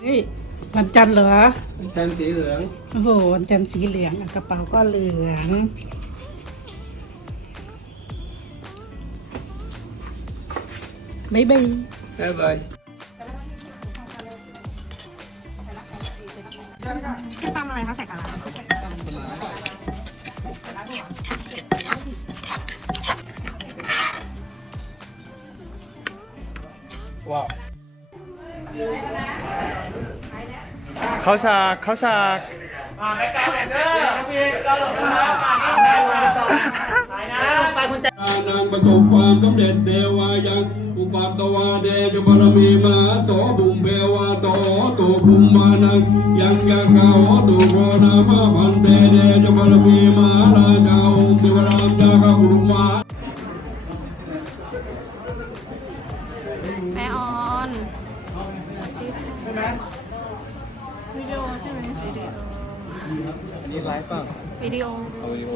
เฮ้ยวันจันทร์เหรอจันทร์สีเหลืองโอ้โหวันจันทร์สีเหลืองอะกระเป๋าก็เหลืองบ๊ายบายบ๊ายบายตำอะไรคะใส่กะลาว้าว เข้าฉากเข้าฉากนางประสบความสำเร็จเดวายังอุปัตวาเดจบารมีมาโสบุมเบวาโตตุภูมานังยังยังกาโหตุโกนามาพันเตเดจบารมีมาราชาองค์เทวรามจาคบุรุมาแม่ออน วิดีโอใช่ไหมวิดีโอนี่ไลฟ์ป่ะวิดีโอเอาวิดีโอ